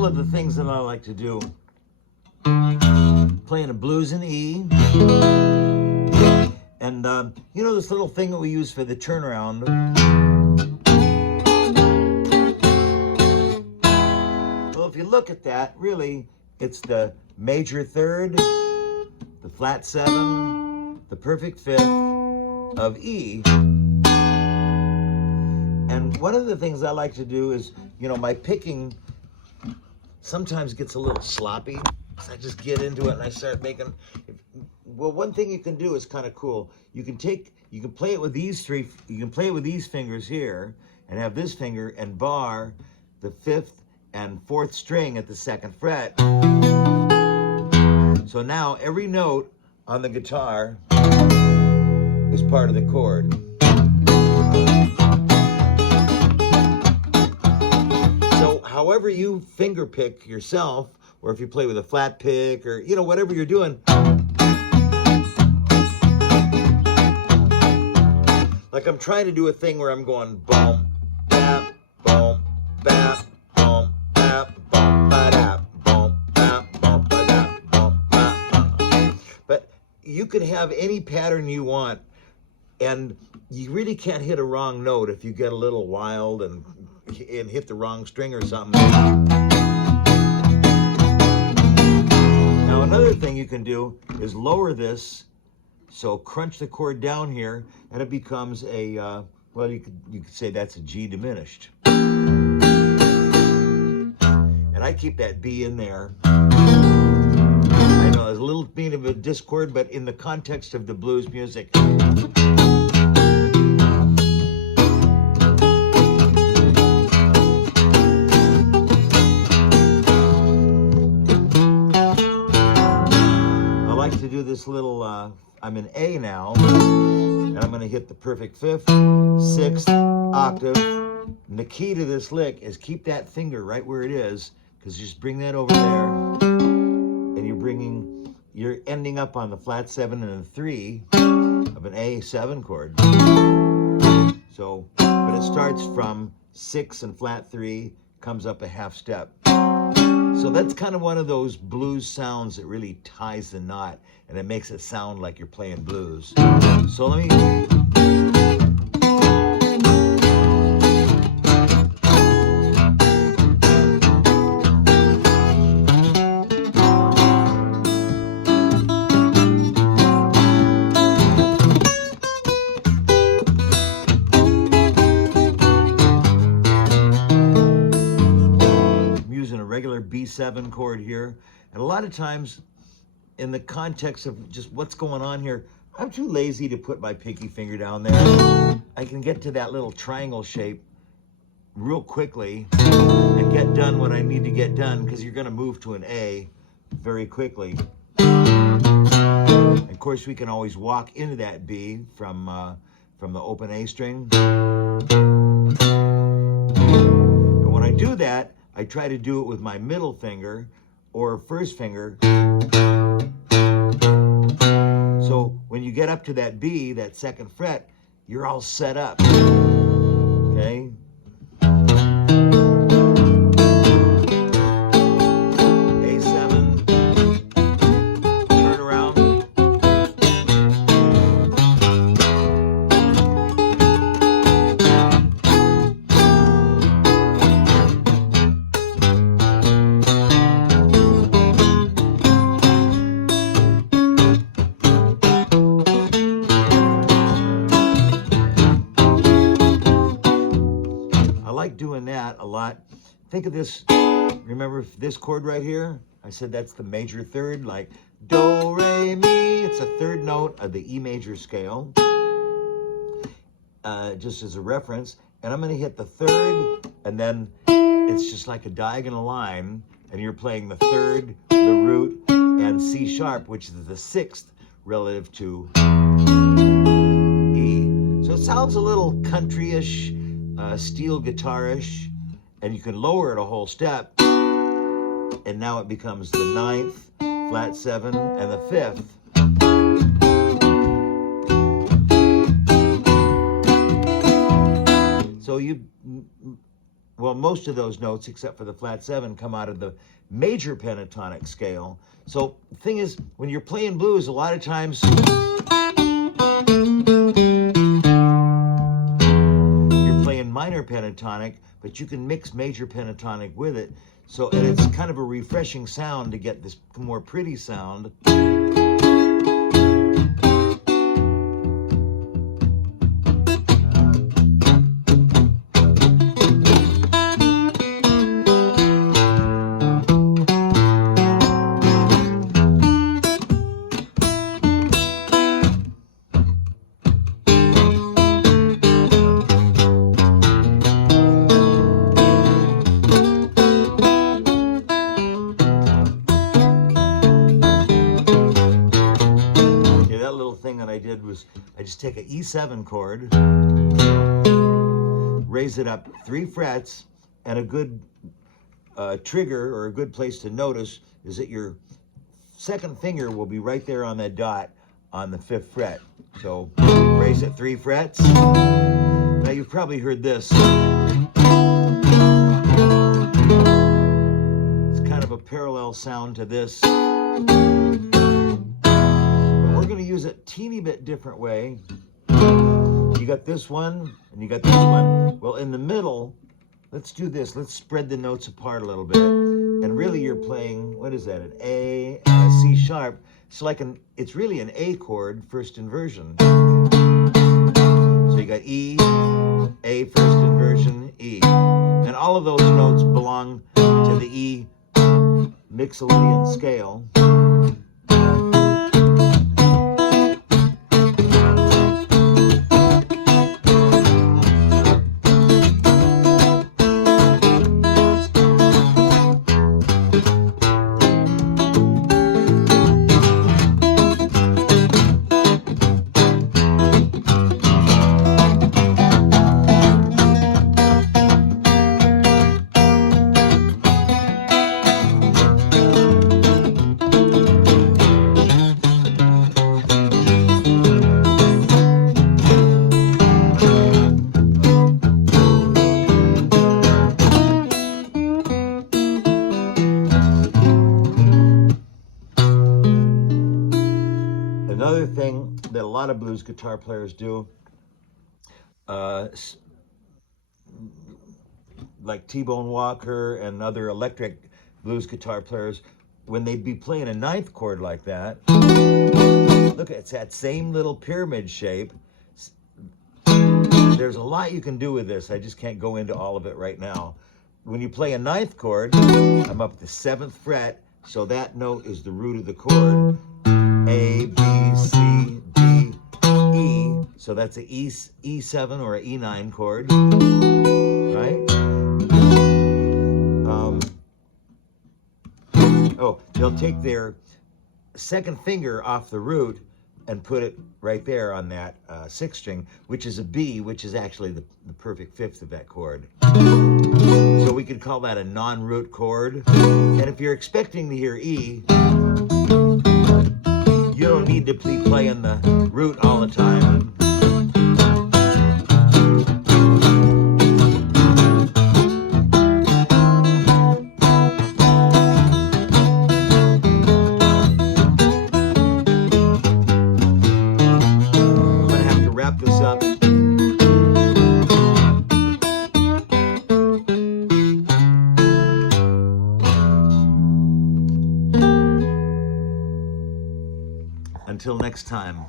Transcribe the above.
couple of the things that I like to do. Playing a blues in E. And you know this little thing that we use for the turnaround? Well, if you look at that, really, it's the major third, the flat 7, the perfect 5th of E. And one of the things I like to do is, you know, my picking sometimes gets a little sloppy. So I just get into it and I start making, well, one thing you can do is kind of cool. You can play it with these fingers here and have this finger and bar the 5th and 4th string at the 2nd fret. So now every note on the guitar is part of the chord. So however you finger pick yourself, or if you play with a flat pick, or, you know, whatever you're doing. Like I'm trying to do a thing where I'm going boom, bap, boom, bap, boom, bap, boom, ba-dap, boom, bap, boom, ba-dap, boom, bap. But you can have any pattern you want, and you really can't hit a wrong note if you get a little wild and hit the wrong string or something. Now another thing you can do is lower this, so crunch the chord down here, and it becomes a, well, you could say that's a G diminished. And I keep that B in there. I know it's a little bit of a discord, but in the context of the blues music. To do this little, I'm in A now, and I'm going to hit the perfect 5th, 6th octave. And the key to this lick is keep that finger right where it is, because you just bring that over there, and you're ending up on the flat 7 and a 3 of an A7 chord. So, but it starts from 6 and flat 3, comes up a half step. So that's kind of one of those blues sounds that really ties the knot, and it makes it sound like you're playing blues. So let me... regular B7 chord here, and a lot of times in the context of just what's going on here, I'm too lazy to put my pinky finger down there. I can get to that little triangle shape real quickly and get done what I need to get done, because you're going to move to an A very quickly. And of course, we can always walk into that B from the open A string. And when I do that, I try to do it with my middle finger or first finger. So when you get up to that B, that 2nd fret, you're all set up, okay? A7, turn around. Doing that a lot. Think of this, remember this chord right here? I said that's the major third, like do, re, mi. It's a 3rd note of the E major scale, just as a reference. And I'm going to hit the 3rd, and then it's just like a diagonal line, and you're playing the 3rd, the root, and C sharp, which is the 6th relative to E. So it sounds a little country-ish, steel guitarish, and you can lower it a whole step, and now it becomes the 9th, flat 7, and the 5th. So well, most of those notes, except for the flat 7, come out of the major pentatonic scale. So the thing is, when you're playing blues, a lot of times you're playing minor pentatonic, but you can mix major pentatonic with it. So, and it's kind of a refreshing sound to get this more pretty sound. Thing that I did was I just take an E7 chord, raise it up 3 frets, and a good trigger or a good place to notice is that your second finger will be right there on that dot on the 5th fret. So raise it 3 frets. Now you've probably heard this. It's kind of a parallel sound to this. We're going to use it a teeny bit different way. You got this one, and you got this one. Well, in the middle, let's do this. Let's spread the notes apart a little bit. And really you're playing, what is that, an A and a C sharp. It's like it's really an A chord, first inversion. So you got E, A first inversion, E. And all of those notes belong to the E Mixolydian scale. Another thing that a lot of blues guitar players do, like T-Bone Walker and other electric blues guitar players, when they'd be playing a 9th chord like that, look, it's that same little pyramid shape. There's a lot you can do with this. I just can't go into all of it right now. When you play a 9th chord, I'm up at the 7th fret, so that note is the root of the chord. A, B, C, D, E. So that's an E7 or an E9 chord, right? They'll take their second finger off the root and put it right there on that 6th string, which is a B, which is actually the perfect 5th of that chord. So we could call that a non-root chord. And if you're expecting to hear E, you don't need to be playing the root all the time. I'm going to have to wrap this up. Until next time.